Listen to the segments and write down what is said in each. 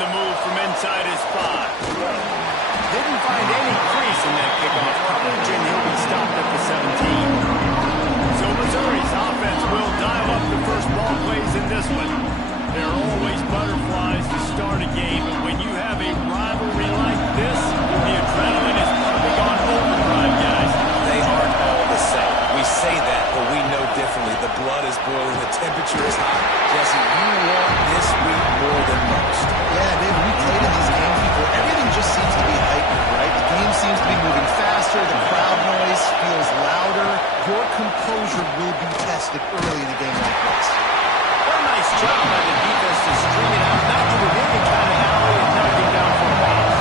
the move from inside his 5. Didn't find any crease in that kickoff coverage, and he'll be stopped at the 17. So Missouri's offense will dial up the first ball plays in this one. There are always butterflies to start a game, and when you have a rivalry like this, the adrenaline is probably on overdrive, guys. They aren't all the same. We say that, but we know differently. The blood is boiling, the temperature is hot. Jesse, you want this week more than most. Yeah, David, we played in these games before. Everything just seems to be heightened, right? The game seems to be moving faster. The crowd noise feels louder. Your composure will be tested early in a game like this. What a nice job by the defense to string it out, not give it any kind of alley, and knock him down for a loss.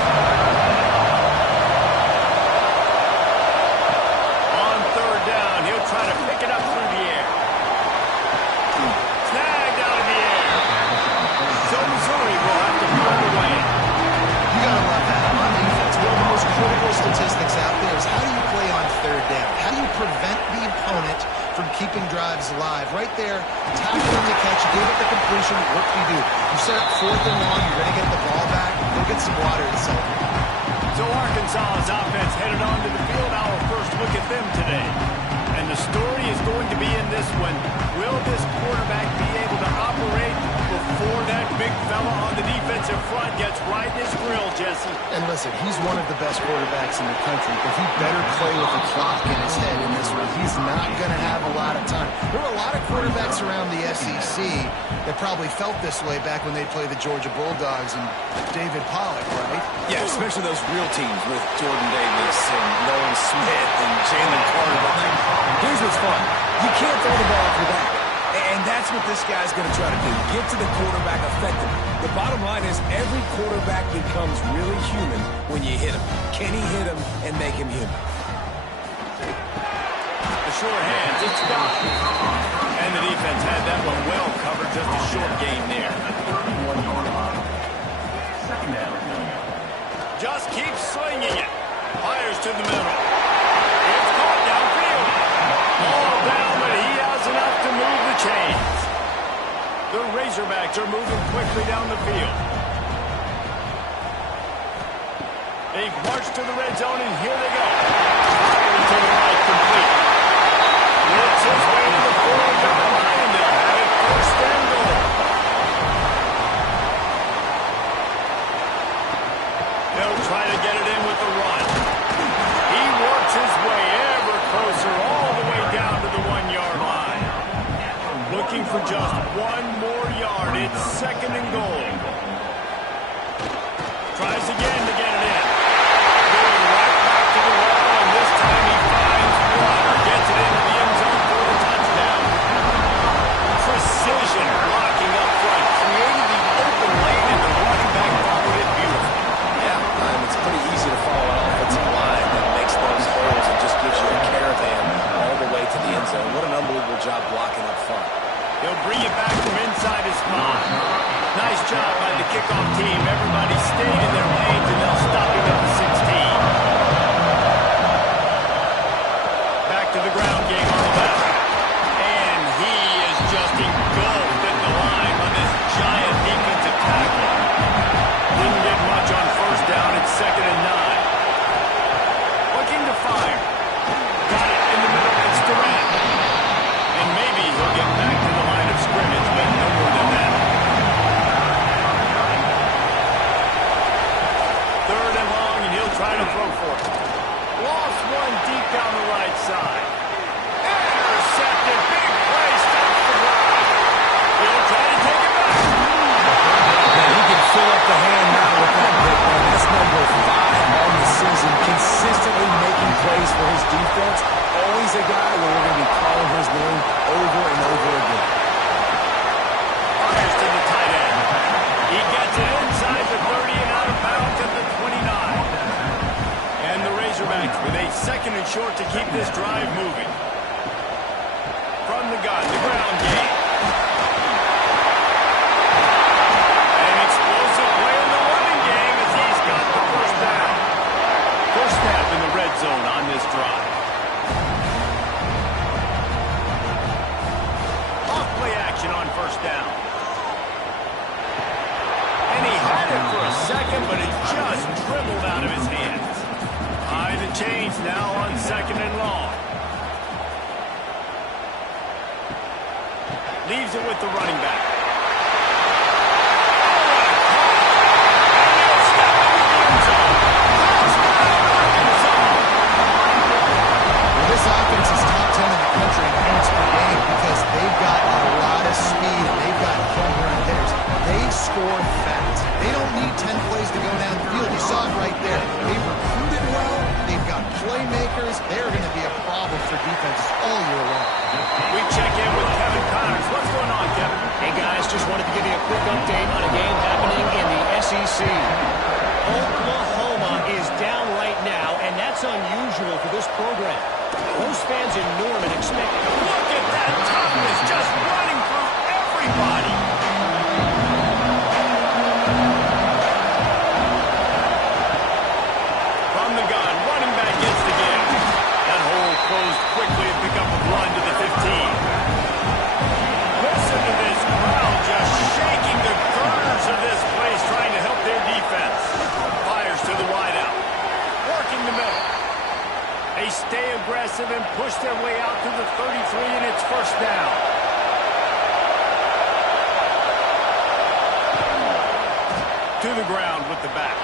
On third down, he'll try to pick it up through the air. Snagged out of the air. So Missouri will have to pull it away. You gotta love that. On defense, one of the most critical statistics out there is how do you play on third down? How do you prevent the opponent from keeping drives alive? Right there, tackling the catch, you gave it the completion, what do? You set up fourth and long, you're going to get the ball back, go get some water to celebrate. So Arkansas's offense headed onto the field. Our first look at them today. And the story is going to be in this one. Will this quarterback be able to operate before that big fella on the defensive front gets right in his grill, Jesse? And listen, he's one of the best quarterbacks in the country, but he better play with the clock in his head in this one. He's not going to have a lot of time. There were a lot of quarterbacks around the SEC that probably felt this way back when they played the Georgia Bulldogs and David Pollock, right? Yeah, especially those real teams with Jordan Davis and Nolan Smith and Jalen Carter. But here's what's fun. You can't throw the ball after that. And that's what this guy's going to try to do. Get to the quarterback effectively. The bottom line is every quarterback becomes really human when you hit him. Can he hit him and make him human? The short hands, it's gone. And the defense had that one well covered. Just a short game there. Just keeps slinging it. Fires to the middle. It's caught downfield. All down, but he has enough to move the chains. The Razorbacks are moving quickly down the field. They've marched to the red zone, and here they go. Firing to the right, complete. Works his way to the 4-yard line, and they'll have it first and goal. They'll try to get it in with the run. He works his way ever closer, all the way down to the 1-yard line. Looking for just one more yard. It's second and goal. Tries again to get it in. Going right back to the wall, and this time he finds one. Gets it into the end zone for the touchdown. Precision blocking up front. Created the open lane, and the running back followed it beautifully. Yeah, it's pretty easy to follow an offensive line that makes those holes and just gives you a caravan all the way to the end zone. What an unbelievable job blocking up front. He'll bring it back from inside his 5. Nice job by the kickoff team. Everybody stayed in their lanes, and they'll stop him at the 16. Back to the ground game on the left. And he is just engulfed at the line on this giant defensive tackle. Didn't get much on first down. It's second and 9. Looking to fire. Got it in the middle. It's Durant. And maybe he'll get back to the line of scrimmage, but no more than that. Third and long, and he'll try to throw for it. Lost one deep down the right side. Intercepted. Big play. Stops the drive. He'll try to take it back. Yeah, he can fill up the hand now with that big one. That's number 5 on the season. Consistently making plays for his defense. Always a guy where we're going to be calling his name over and over again. Fires to the tight end. He gets it inside the 30 and out of bounds at the 29. And the Razorbacks with a second and short to keep this drive moving. From the gun, the ground game. An explosive play in the running game as he's got the first down. First snap in the red zone on this drive. Off play action on first down. And he had it for second, but it just dribbled out of his hands. Behind the chains now on 2nd and long. Leaves it with the running back. This offense is top 10 in the country in points per game because they've got a lot of speed and they've got home run hitters. They score fast. They don't need 10 plays to go down the field. You saw it right there. They've recruited well. They've got playmakers. They're going to be a problem for defenses all year long. We check in with Kevin Connors. What's going on, Kevin? Hey, guys, just wanted to give you a quick update on a game happening in the SEC. Oklahoma is down right now, and that's unusual for this program. Most fans in Norman expect... Look at that! Thomas just running through everybody! From the gun, running back gets the give. That hole closed quickly and pick up a run to the 15. Listen to this crowd just shaking the corners of this place trying to help their defense. Fires to the wideout. Working the middle. They stay aggressive and push their way out to the 33, and it's first down. To the ground with the back.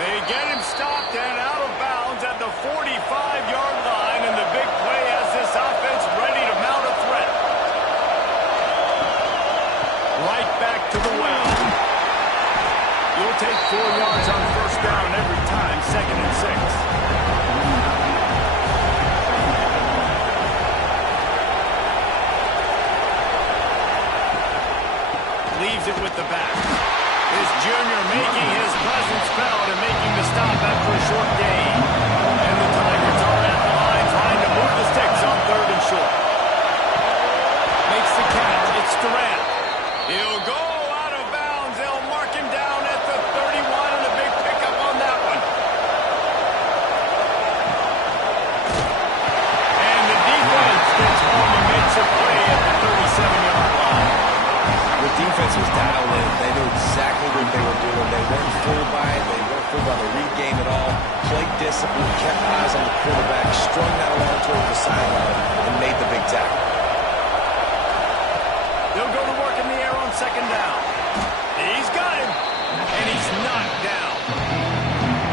They get him stopped and out of bounds at the 45-yard line, and the big play has this offense ready to mount a threat. Right back to the well. You'll take 4 yards on first down every time, 2nd and 6. Leaves it with the back. This junior making his presence felt and making the stop after a short gain. And the Tigers are at the line trying to move the sticks on 3rd and short. Makes the catch. It's Durant. He'll go out of bounds. They'll mark him down at the 31, and a big pickup on that one. And the defense gets home and makes a play at the 37-yard line. The defense was dialed in. They knew exactly what they were doing. They weren't fooled by it. They weren't fooled by the read game at all. Played discipline, kept eyes on the quarterback, strung that along towards the sideline, and made the big tackle. They'll go to work in the air on 2nd down. He's got him, and he's knocked down.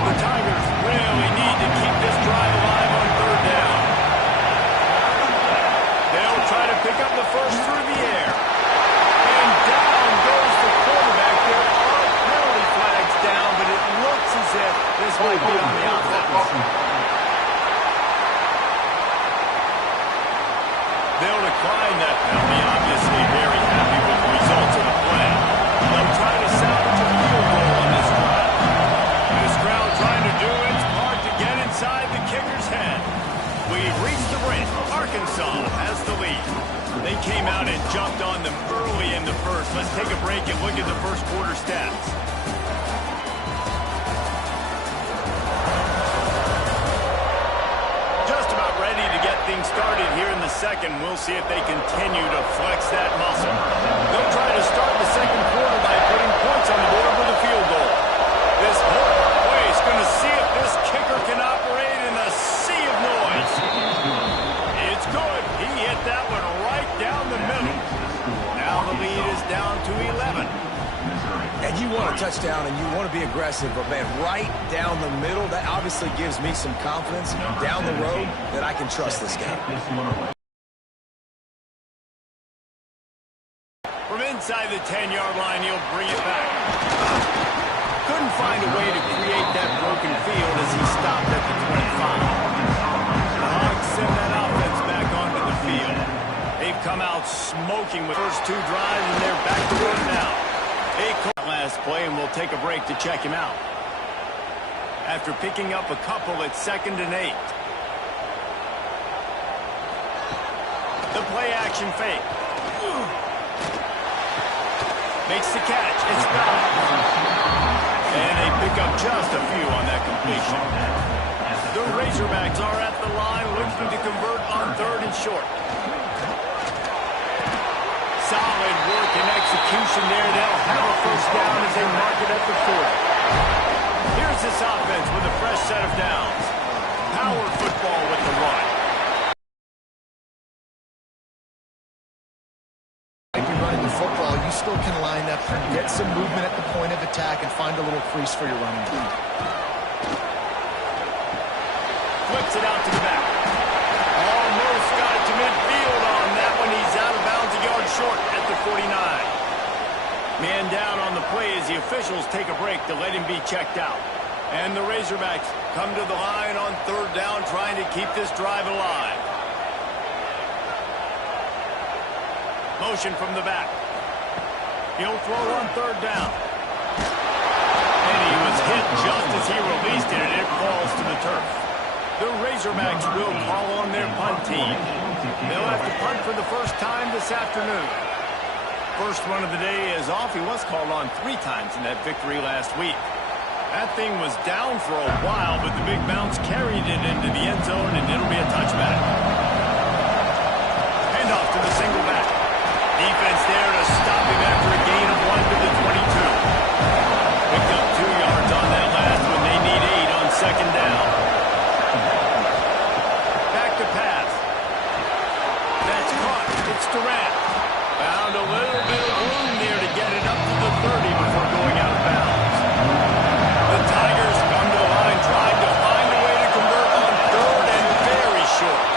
The Tigers really need to keep this drive alive on 3rd down. They'll try to pick up the first through the air. And down goes the quarterback. There are penalty flags down, but it looks as if this might be on the offense. They'll decline that penalty, obviously very happy with the results of the play. They'll try to salvage a field goal on this drive. This crowd trying to do its part to get inside the kicker's head. We've reached the break. Arkansas has the lead. They came out and jumped on them early in the first. Let's take a break and look at the first quarter stats. Just about ready to get things started here in the second. We'll see if they continue to flex that muscle. They'll try to start the second quarter by putting points on the board with a field goal. This whole place going to see if this kicker can operate in a sea of noise. It's good. He hit that one right down the middle. Now the lead is down to 11. And you want a touchdown and you want to be aggressive, but man, right down the middle, that obviously gives me some confidence down the road that I can trust this guy. From inside the 10-yard line, he'll bring it back. Couldn't find a way to create that broken field as he stopped at the 25. The Hogs send that offense back onto the field. They've come out smoking with the first 2 drives, and they're back to work now. Last play, and we'll take a break to check him out. After picking up a couple at 2nd and 8. The play action fake. Makes the catch. It's not. And they pick up just a few on that completion. The Razorbacks are at the line looking to convert on 3rd and short. Solid work and execution execution there. They'll have a first down as they mark it at the 40. Here's this offense with a fresh set of downs. Power football with the run. Might be running the football. You still can line up and get some movement at the point of attack and find a little crease for your running game. Flips it out to the back. Almost got it to midfield on that one. He's out of bounds a yard short at the 49. Man down on the play as the officials take a break to let him be checked out. And the Razorbacks come to the line on third down, trying to keep this drive alive. Motion from the back. He'll throw on third down. And he was hit just as he released it, and it falls to the turf. The Razorbacks will call on their punt team. They'll have to punt for the first time this afternoon. First run of the day is off. He was called on 3 times in that victory last week. That thing was down for a while, but the big bounce carried it into the end zone, and it'll be a touchback. Hand off to the single back. Defense there to stop him after a gain of 1 to the 22. Picked up 2 yards on that last one. They need 8 on second down. Back to pass. That's caught. It's Durant. Found a little bit of room there to get it up to the 30 before going out of bounds. The Tigers come to the line trying to find a way to convert on third and very short.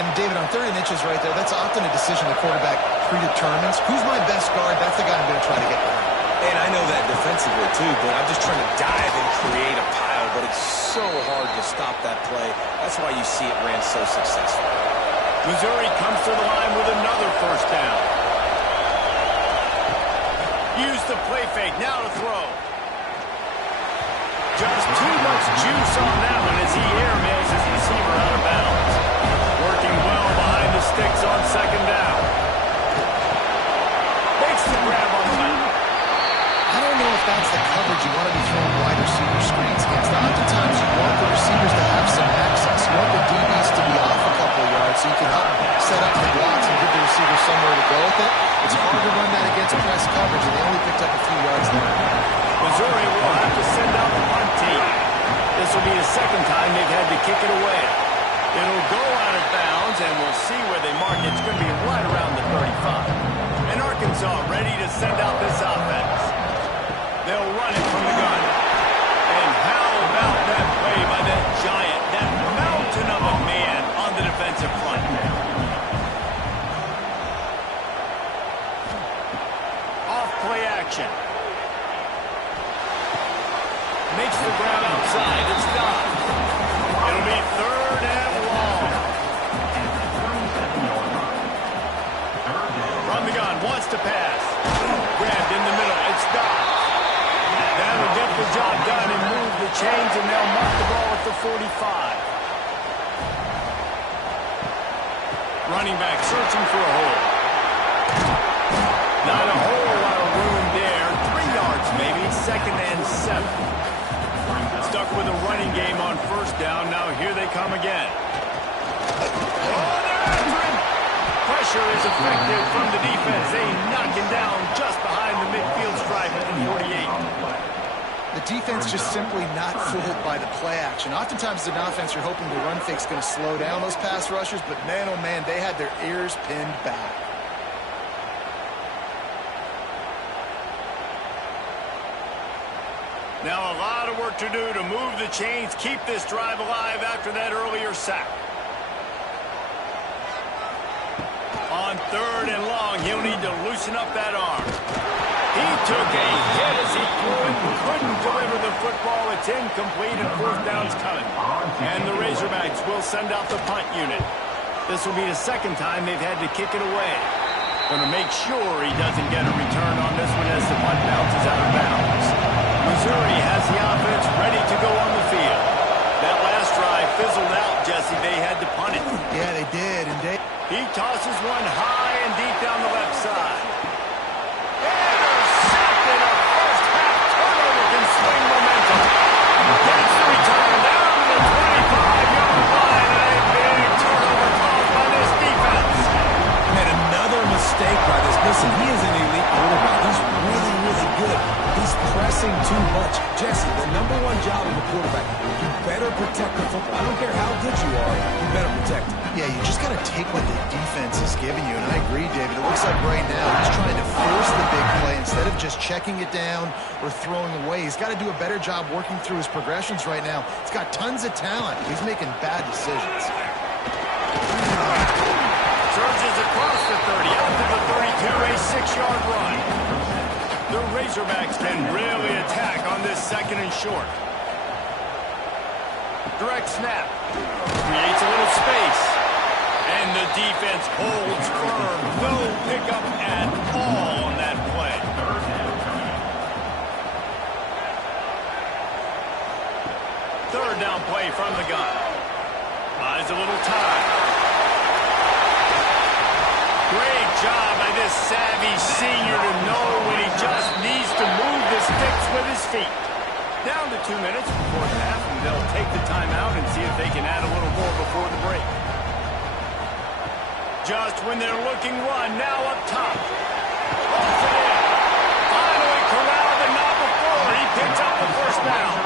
And David, on 30 inches right there, that's often a decision the quarterback predetermines. Who's my best guard? That's the guy I'm going to try to get behind. And I know that defensively too, but I'm just trying to dive and create a pile, but it's so hard to stop that play. That's why you see it ran so successful. Missouri comes to the line with another first down. Use the play fake, now to throw. Just too much juice on that one as he airmails his receiver out of bounds. Working well behind the sticks on second down. Makes the grab on the line. I don't know if that's the coverage you want to be throwing wide receiver screens against. Oftentimes you want the receivers to have some access. You want the DBs to be off a couple of yards so you can help set up the blocks and give the receiver somewhere to go with it. It's hard to run that against press coverage, and they only picked up a few yards there. Missouri will have to send out the punt team. This will be the second time they've had to kick it away. It'll go out of bounds, and we'll see where they mark it. It's going to be right around the 35. And Arkansas ready to send out this offense. They'll run it from the gun. And how about that play by that giant, that mountain of a man on the defensive front? Off play action. Makes the grab outside. It's stopped. It'll be third and long. From the gun, wants to pass. Grabbed in the middle. It's stopped. That'll get the job done and move the chains, and they'll mark the ball at the 45. Running back searching for a hole. Not a whole lot of room there. 3 yards maybe. Second and 7. Stuck with a running game on first down. Now here they come again. Oh, they're after him. Pressure is effective from the defense. They knock him down just behind the midfield stripe at the 48. The defense just simply not fooled by the play action. Oftentimes, as an offense, you're hoping the run fake's going to slow down those pass rushers, but man, oh man, they had their ears pinned back. Now a lot of work to do to move the chains, keep this drive alive after that earlier sack. On third and long, he'll need to loosen up that arm. He took a hit as he threw it and couldn't deliver the football. It's incomplete and fourth down's coming. And the Razorbacks will send out the punt unit. This will be the second time they've had to kick it away. Going to make sure he doesn't get a return on this one as the punt bounces out of bounds. Missouri has the offense ready to go on the field. That last drive fizzled out, Jesse. They had to punt it. Yeah, they did. And he tosses one high and deep down the left side. Intercepted. A first-half turnover can swing momentum. Gets the return down to the 25-yard line. And a big turnover caused by this defense. Man, another mistake by this. Listen, He is an elite quarterback. He's really, really good. He's pressing too much. Jesse, the #1 job of a quarterback, you better protect the football. I don't care how good you are, you better protect it. Yeah, you just got to take what the defense is giving you, and I agree, David. It looks like right now he's trying to force the big play instead of just checking it down or throwing away. He's got to do a better job working through his progressions right now. He's got tons of talent. He's making bad decisions. Surges across the 30, out to the 32, a 6-yard run. The Razorbacks can really attack on this 2nd and short. Direct snap. Creates a little space. And the defense holds firm. No pickup at all on that play. Third down play from the gun. Buys a little time. Great job by this savvy senior to know when he just needs to move the sticks with his feet. Down to 2 minutes before the half, and they'll take the timeout and see if they can add a little more before the break. Just when they're looking run, now up top. Off it in. Finally corralled, but not before. He picks up the first down.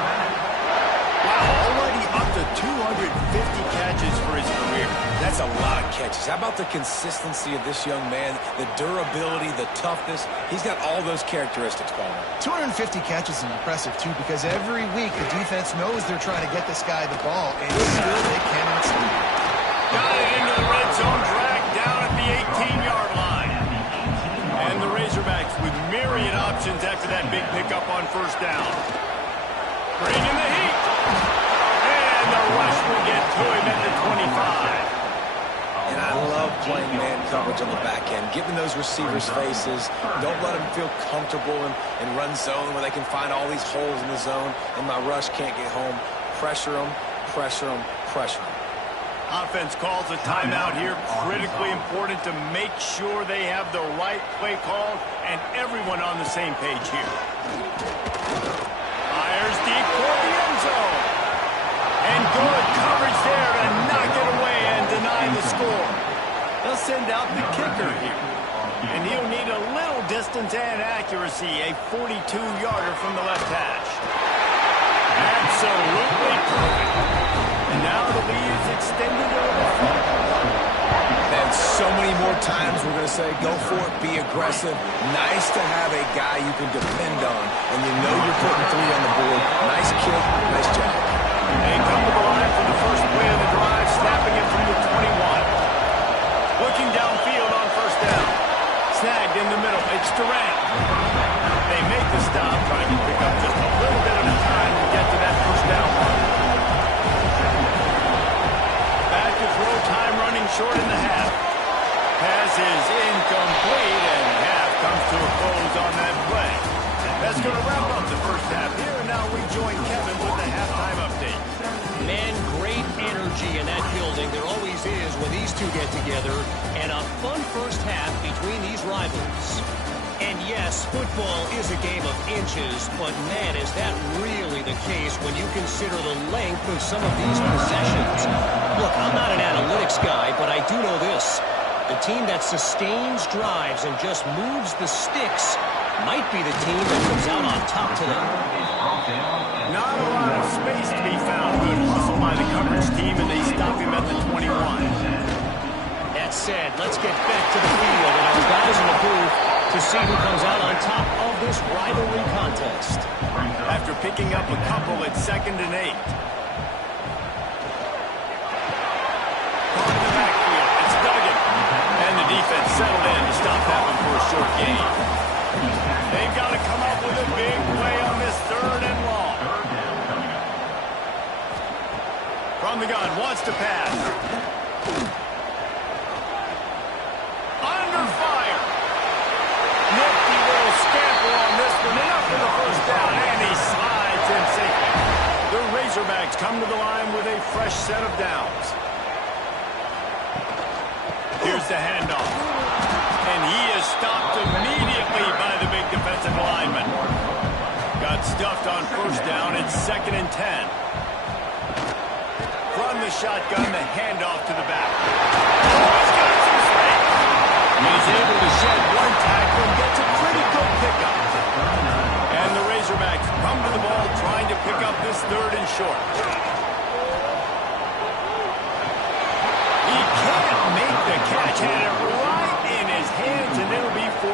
Wow, already up to 250 catches for his career. That's a lot of catches. How about the consistency of this young man, the durability, the toughness? He's got all those characteristics, Palmer. 250 catches is impressive, too, because every week the defense knows they're trying to get this guy the ball, and still they cannot sleep. Got it into the red zone, dragged down at the 18-yard line. And the Razorbacks with myriad options after that big pickup on first down. Bringing the heat. And the rush will get to him at the 25. And I love playing man coverage on the back end, giving those receivers faces. Don't let them feel comfortable in run zone where they can find all these holes in the zone and my rush can't get home. Pressure them, pressure them, pressure them. Offense calls a timeout here. Critically important to make sure they have the right play call and everyone on the same page here. Fires deep for the end zone. And good coverage there to knock it away and deny the score. They'll send out the kicker here. And he'll need a little distance and accuracy, a 42-yarder from the left hash. Absolutely perfect. And now the lead is extended a little further. And so many more times we're going to say, go for it, be aggressive. Nice to have a guy you can depend on, and you know you're putting 3 on the board. Nice kick, nice job. They come to the line for the first play of the drive, snapping it from the 21. Looking downfield on first down. Snagged in the middle. It's Durant. They make the stop, trying to pick up just a little bit of time to get to that first down mark. Back to throw, time running short in the half. Pass is incomplete, and half comes to a close on that play. That's going to wrap up the first half here, and now we join Kevin with the halftime update. Man, great energy in that building. There always is when these two get together. And a fun first half between these rivals. And yes, football is a game of inches, but man, is that really the case when you consider the length of some of these possessions. Look, I'm not an analytics guy, but I do know this. The team that sustains drives and just moves the sticks might be the team that comes out on top today. Not a lot of space to be found. Good hustle by the coverage team, and they stop him at the 21. That said, let's get back to the field and our guys in the booth to see who comes out on top of this rivalry contest. After picking up a couple at 2nd and 8. Caught in the backfield. It's Duggan. And the defense settled in to stop that one for a short gain. They've got to come up with a big play on this 3rd and long. From the gun, wants to pass. Under fire. Nifty little scamper on this one. Enough for the first down, and he slides in safely. The Razorbacks come to the line with a fresh set of downs. Here's the handoff. And he is stopped immediately by the big defensive lineman. Got stuffed on first down. It's 2nd and 10. From the shotgun, the handoff to the back. Oh, he's got some space. He's able to shed one tackle,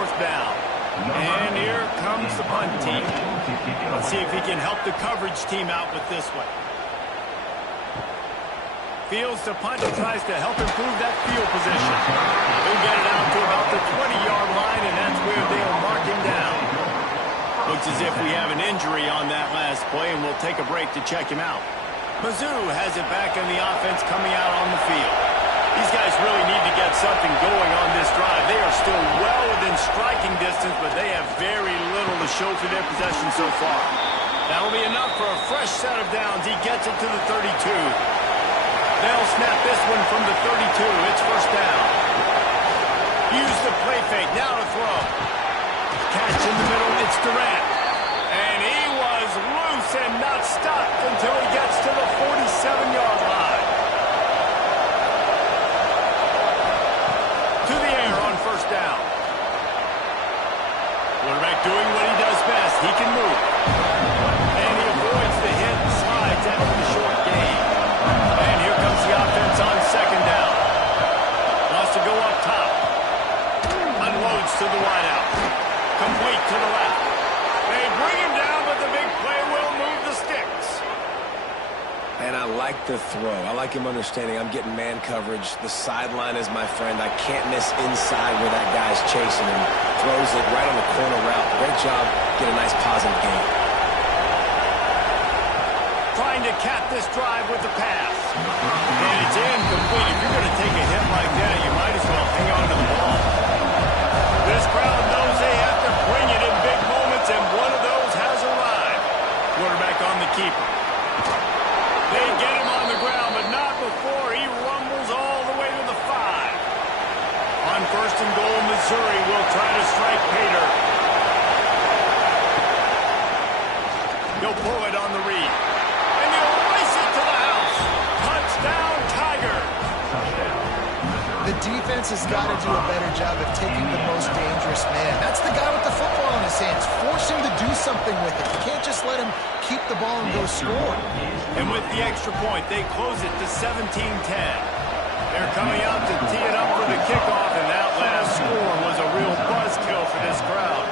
4th down. And here comes the punt team. Let's see if he can help the coverage team out with this one. Fields the punt and tries to help improve that field position. He'll get it out to about the 20-yard line, and that's where they'll mark him down. Looks as if we have an injury on that last play, and we'll take a break to check him out. Mizzou has it back in the offense coming out on the field. These guys really need to get something going on this drive. They are still well within striking distance, but they have very little to show for their possession so far. That'll be enough for a fresh set of downs. He gets it to the 32. They'll snap this one from the 32. It's 1st down. Use the play fake. Now to throw. Catch in the middle. It's Durant. And he was loose and not stopped until he gets to the 47-yard line. To the air on 1st down. Quarterback doing what he does best. He can move. And he avoids the hit and slides after the short gain. And here comes the offense on 2nd down. Wants to go up top. Unloads to the wideout. Complete to the left. They bring him down, but the big play will move the sticks. And I like the throw. I like him understanding I'm getting man coverage. The sideline is my friend. I can't miss inside where that guy's chasing him. Throws it right on the corner route. Great job. Get a nice positive gain. Trying to cap this drive with the pass. And it's incomplete. If you're going to take a hit like that, you might as well hang on to the ball. This crowd knows they have to bring it in big moments, and one of those has arrived. Quarterback on the keeper. They get him on the ground, but not before he rumbles all the way to the 5. On 1st and goal, Missouri will try to strike Pater. He'll pull it on the read. And he'll race it to the house. Touchdown, Tiger. The defense has got to do a better job of taking the most dangerous man. That's the guy with the football in his hands. Force him to do something with it. You can't just let him keep the ball and go score. And with the extra point, they close it to 17-10. They're coming out to tee it up for the kickoff, and that last score was a real buzzkill for this crowd.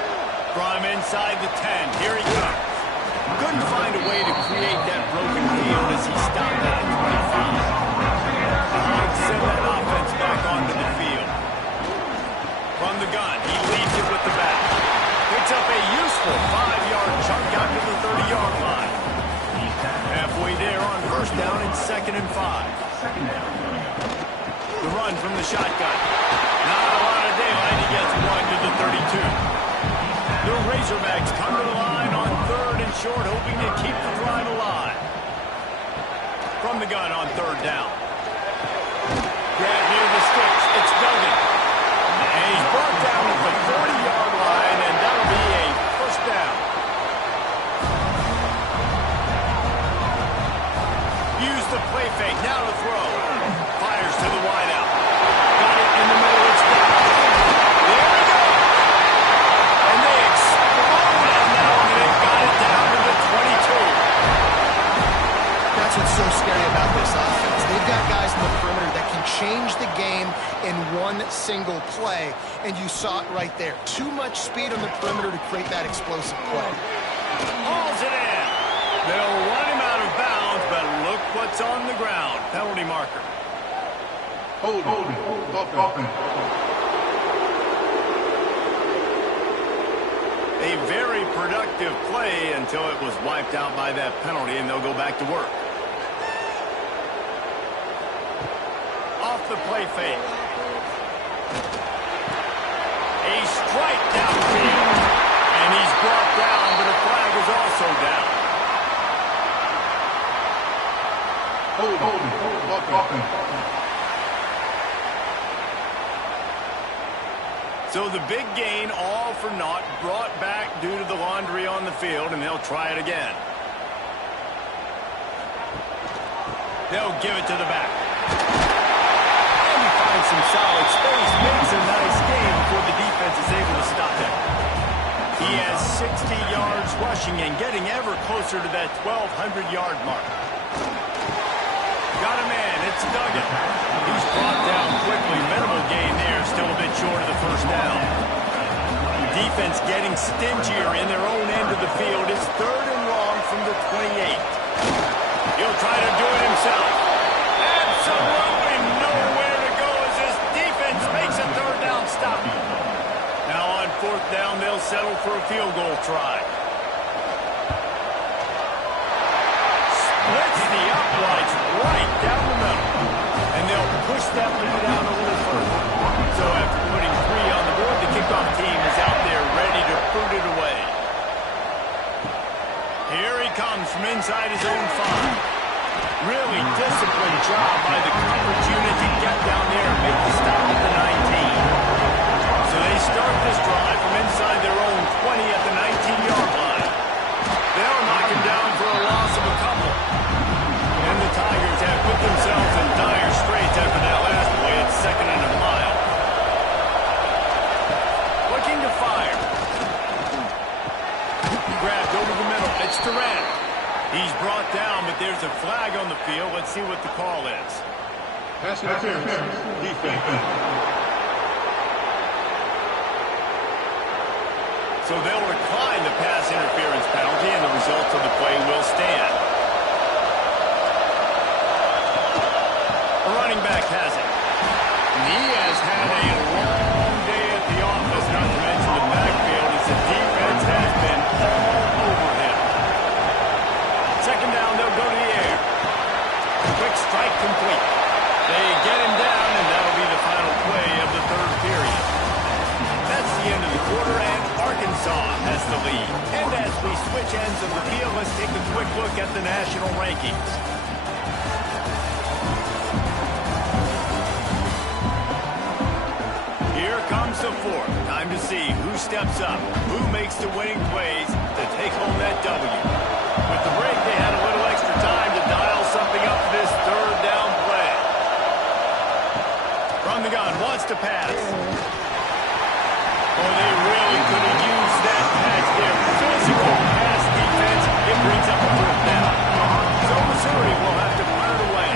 From inside the 10, here he comes. Couldn't find a way to create that broken field as he stopped at the 25. Send that offense back onto the field. From the gun, he leads it with the back. Picks up a useful 5-yard chunk out to the 30-yard line. Halfway there on 1st down and 2nd and 5. The run from the shotgun. Not a lot of daylight. He gets one to the 32. The Razorbacks come to the line on 3rd and short, hoping to keep the drive alive. From the gun on 3rd down. Grab near the sticks. It's Duggan. And he's brought down at the 40-yard line, and that'll be a 1st down. Use the play fake. Now to throw. Fires to the wideout. Got it in the middle. It's down. There we go. And they explode on that one, and they've got it down to the 22. That's what's so scary about this offense. They've got guys in the perimeter that can change the game in one single play, and you saw it right there. Too much speed on the perimeter to create that explosive play. Hauls it in. They'll run him out of bounds, but look what's on the ground. Penalty marker. Holding. Offense. A very productive play until it was wiped out by that penalty, and they'll go back to work. Off the play fake. A strike downfield. And he's brought down, but a flag is also down. Holding. So the big gain, all for naught, brought back due to the laundry on the field, and they'll try it again. They'll give it to the back. And he finds some solid space, makes a nice game before the defense is able to stop him. He has 60 yards rushing and getting ever closer to that 1,200-yard mark. Got a man, it's Duggan. He's brought down quickly. Minimal gain there, still a bit short of the 1st down. defense getting stingier in their own end of the field. It's 3rd and long from the 28. He'll try to do it himself. Absolutely nowhere to go as this defense makes a 3rd down stop. Now on 4th down, they'll settle for a field goal try. Splits the uprights right down the middle. And they'll push that lead out a little further. So after putting 3 on the board, the kickoff team is out there ready to boot it away. Here he comes from inside his own 5. Really disciplined job by the coverage unit to get down there and make the stop at the 19. So they start this drive from inside their own 20 at the 19-yard line. They'll knock him down for a loss of a couple. And the Tigers have put themselves in dire straits after that last play at 2nd and a mile. Looking to fire. Grabbed over the middle. It's Durant. He's brought down, but there's a flag on the field. Let's see what the call is. Pass interference. Defense. So they'll decline the pass interference penalty, and the results of the play will stand. The running back has it. And he has had a long day at the office, not to mention the backfield, as the defense has been all over him. 2nd down, they'll go to the air. Quick strike complete. They get him down, and that'll be the final play of the 3rd period. That's the end of the quarter, and Arkansas has the lead. And as we switch ends of the field, let's take a quick look at the national rankings. Here comes the 4th. Time to see who steps up, who makes the winning plays to take home that W. With the break, they had a little extra time to dial something up for this 3rd down play. From the gun, wants to pass. Oh, they really could have used that pass there. Physical pass defense. It brings up a 4th down. So Missouri will have to put it away.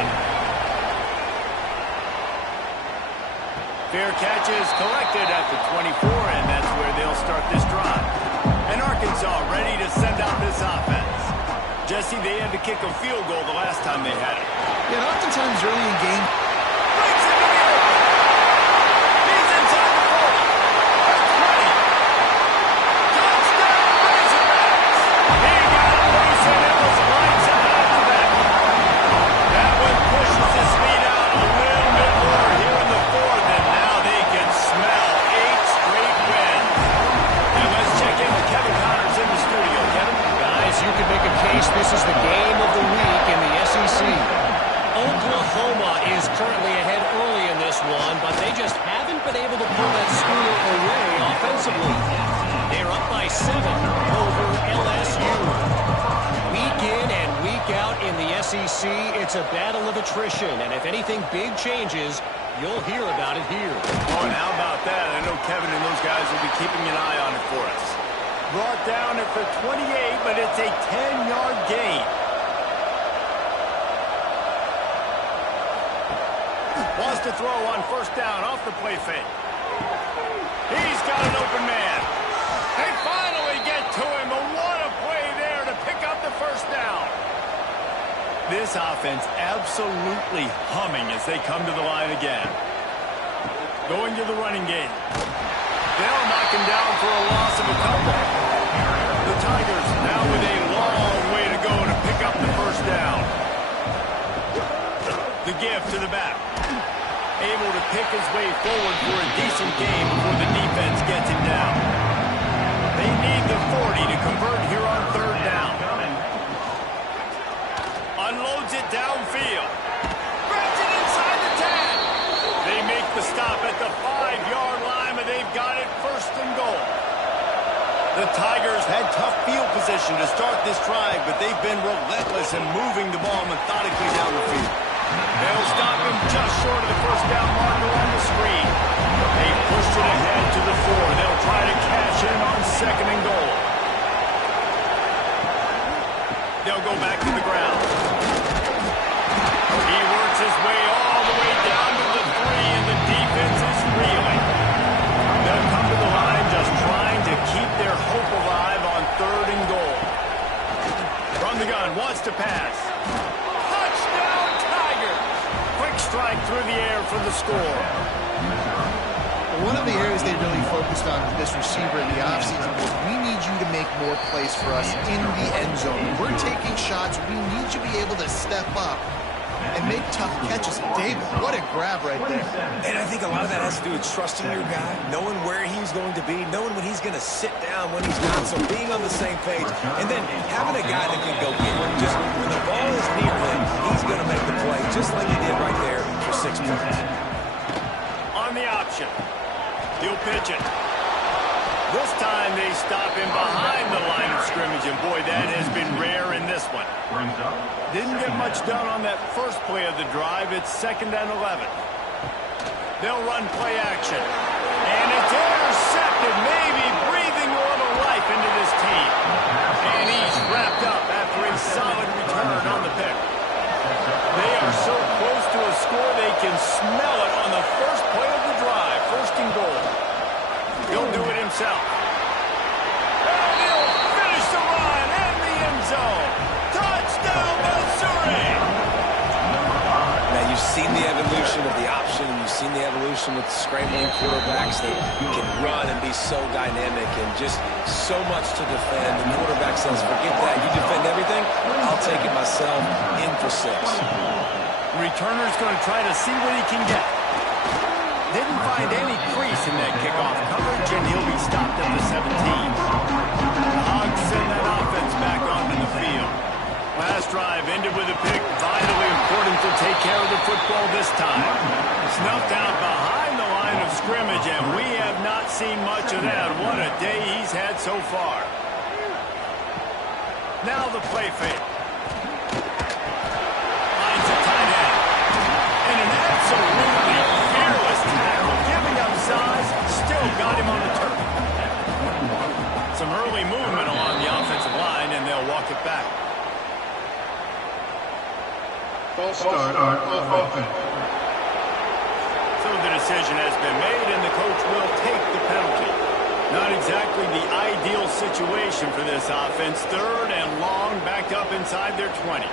Fair catch is collected at the 24, and that's where they'll start this drive. And Arkansas ready to send out this offense. Jesse, they had to kick a field goal the last time they had it. Yeah, oftentimes early in game. Breaks into the air. He's inside the 40. The 20. Touchdown, Razorbacks. He got loose, and it was lights out after that. That one pushes this lead out a little bit more here in the 4th, and now they can smell 8 straight wins. And let's check in with Kevin Connors in the studio. Kevin? Guys, you could make a case this is the game of the week in the SEC. Oklahoma is currently ahead early in this one, but they just haven't been able to pull that school away offensively. They're up by 7 over LSU. Week in and week out in the SEC, it's a battle of attrition, and if anything big changes, you'll hear about it here. Oh, and how about that? I know Kevin and those guys will be keeping an eye on it for us. Brought down at the 28, but it's a 10-yard gain. Wants to throw on 1st down off the play fake. He's got an open man. They finally get to him. But what a play there to pick up the 1st down. This offense absolutely humming as they come to the line again. Going to the running game. They'll knock him down for a loss of a couple. The Tigers now with a long way to go to pick up the 1st down. The give to the back. Able to pick his way forward for a decent game before the defense gets him down. They need the 40 to convert here on 3rd down. Unloads it downfield. Grabs it inside the 10. They make the stop at the 5-yard line, but they've got it 1st and goal. The Tigers had tough field position to start this drive, but they've been relentless in moving the ball methodically down the field. They'll stop him just short of the 1st down marker on the screen. They pushed it ahead to the 4. They'll try to cash in on 2nd and goal. They'll go back to the ground. He works his way all the way down to the 3, and the defense is reeling. They'll come to the line just trying to keep the score. One of the areas they really focused on with this receiver in the offseason was we need you to make more plays for us in the end zone. We're taking shots. We need you to be able to step up and make tough catches. David, what a grab right there. And I think a lot of that has to do with trusting your guy, knowing where he's going to be, knowing when he's going to sit down, when he's not, so being on the same page, and then having a guy that can go get him. Just when the ball is near him, he's going to make the play, just like he did right there for 6 points. On the option. He'll pitch it. This time they stop him behind the line of scrimmage, and boy, that has been rare in this one. Didn't get much done on that first play of the drive. It's 2nd and 11. They'll run play action. And it's intercepted, maybe breathing a little life into this team. And he's wrapped up after a solid return on the pick. They are so close to a score they can smell it on the first play of the drive. 1st and goal. He'll do it himself. And he'll finish the run in the end zone. Touchdown, Missouri! Now, you've seen the evolution of the option, and you've seen the evolution with scrambling quarterbacks that can run and be so dynamic and just so much to defend. The quarterback says, forget that. You defend everything, I'll take it myself. In for 6. Returner's going to try to see what he can get. Didn't find any crease in that kickoff coverage, and he'll be stopped at the 17. The Hogs send that offense back onto the field. Last drive ended with a pick. Vitally important to take care of the football this time. Snuffed out behind the line of scrimmage, and we have not seen much of that. What a day he's had so far. Now the play fake. Finds a tight end. And an absolutely fearless tackle. Giving up size, still got him on the turf. Some early movement along the offensive line, and they'll walk it back. False start on offense. So the decision has been made, and the coach will take the penalty. Not exactly the ideal situation for this offense. 3rd and long, backed up inside their 20.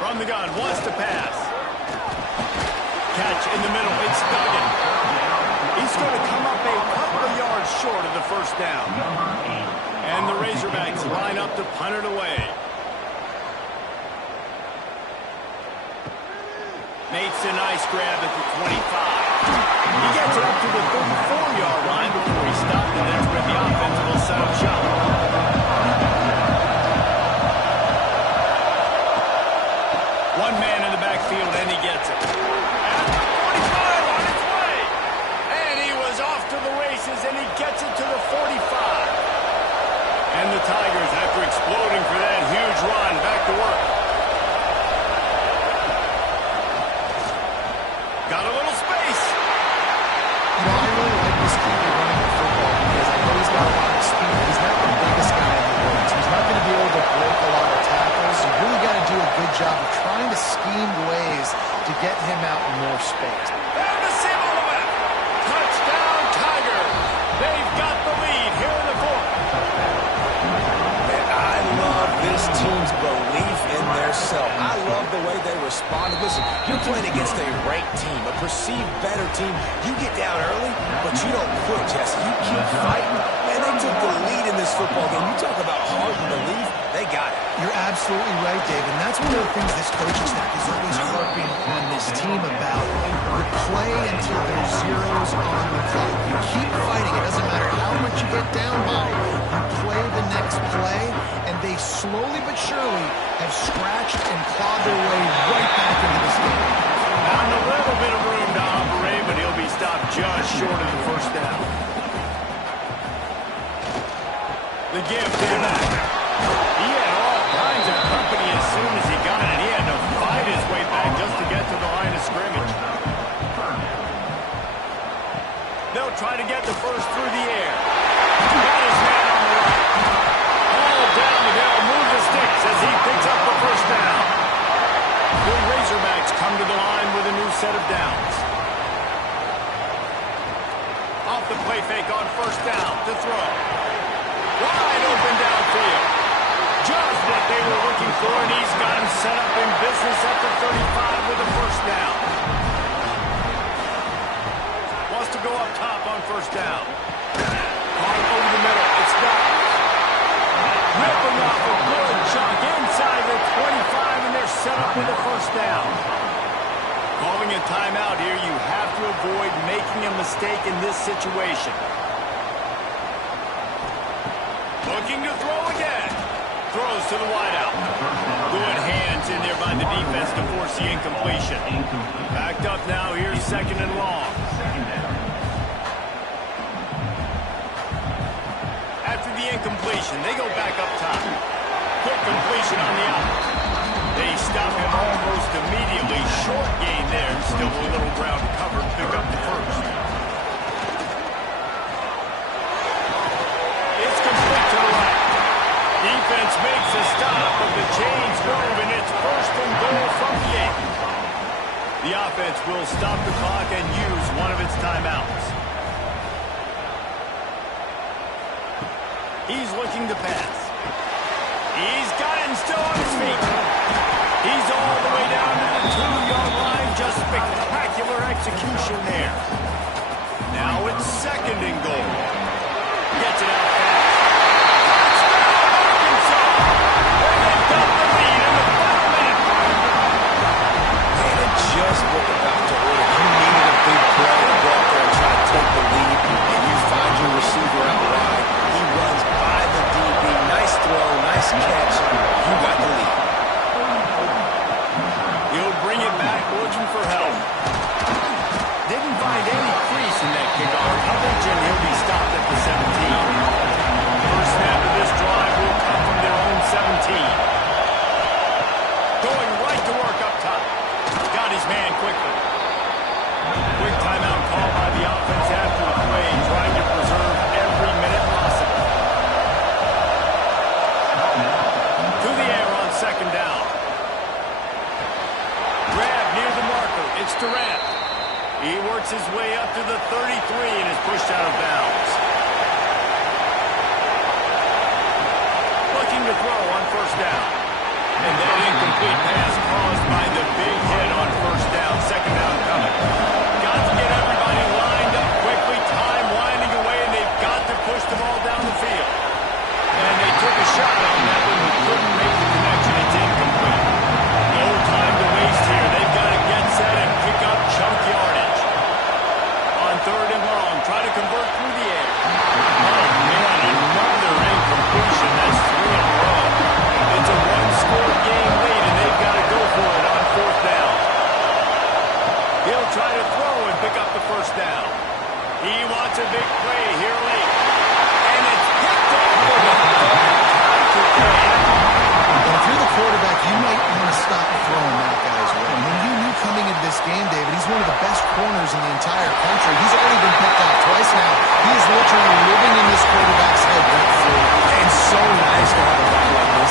From the gun, wants to pass. Catch in the middle, it's Duggan. He's going to come up a couple of yards short of the 1st down. And the Razorbacks line up to punt it away. Makes a nice grab at the 25. He gets it up to the 34-yard line before he stopped, and that's where the offense will set up shop. One man in the backfield, and he gets it. At the 45 on its way. And he was off to the races, and he gets it to the 45. And the Tigers, after exploding for that huge run, back to work. Got a little space. You know, I really like this keeper running the football because I know he's got a lot of speed. He's not the biggest guy in the world, so he's not going to be able to break a lot of tackles. You really got to do a good job of trying to scheme ways to get him out in more space. And the seam on the left. Touchdown, Tigers. They've got the lead here in the 4th. And I love this team's belief in their self. I love the way they responded. Listen, you're playing against a ranked team, a perceived better team. You get down early, but you don't quit, Jesse. You keep fighting. And they took the lead in this football game. You talk about heart and belief, they got it. You're absolutely right, Dave, and that's one of the things this coaching staff is always harping on this team about. You play until there's zeros on the clock. You keep fighting. It doesn't matter how much you get down by. You play the next play, and they slowly but surely have scratched and clawed their way right back into this game. Found a little bit of room to operate, but he'll be stopped just short of the 1st down. The gift in that. He had all kinds of company as soon as he got it. He had to fight his way back just to get to the line of scrimmage. They'll try to get the first through the air. Got his man on the right. All down the hill, move the sticks as he picks up the 1st down. The Razorbacks come to the line with a new set of downs. Off the play fake on 1st down to throw. Wide open downfield. Just what they were looking for, and he's got him set up in business at the 35 with the 1st down. go up top on first down. Caught over the middle. It's got ripping off a good chunk inside the 25, and they're set up with a first down. Calling a timeout here, you have to avoid making a mistake in this situation. Looking to throw again. Throws to the wideout. Good hands in there by the defense to force the incompletion. Backed up now. Here's second and long. After the incompletion, they go back up top. Quick completion on the out. They stop him almost immediately. Short gain there. Still a little ground covered. Pick up the first. It's complete to the right. Defense makes a stop, but the chains move, and it's first and goal from the 8. The offense will stop the clock and use one of its timeouts. He's looking to pass. He's got it and still on his feet. He's all the way down to the 2-yard line. Just spectacular execution there. Now it's second and goal. Gets it out fast. Just what about to order. You needed a big play to go up there and try to take the lead, and you find your receiver out wide. He runs by the DB. Nice throw, nice catch. You got the lead. He'll bring it back, looking for help. Didn't find any crease in that kickoff coverage, and he'll be stopped at the 17. First snap of this drive will come from their own 17. Going right to work up top. Got his man quickly. Quick timeout call by the offense after the play, trying to preserve every minute possible. To the air on second down. Grab near the marker. It's Durant. He works his way up to the 33 and is pushed out of bounds. Looking to throw on first down. And that incomplete pass caused by the big hit on first down. Second down coming. Got to get everybody lined up quickly. Time winding away, and they've got to push the ball down the field. And they took a shot on that one, but couldn't make the connection. It's incomplete. No time to waste here. They've got to get set and pick up chunk yardage. On third and long, try to convert through the air. Oh, man, another incompletion. That's 3 in a row. It's a one-score game lead, and they've got to go for it on fourth down. He'll try to throw and pick up the first down. He wants a big play here late. And it's picked up for the third time today. And if you're the quarterback, you might want to stop throwing that guy's way. And when you knew coming into this game, David, he's one of the best corners in the entire country. He's already been picked off twice now. He is literally living in this quarterback's head rent free. And so nice to have a guy like this.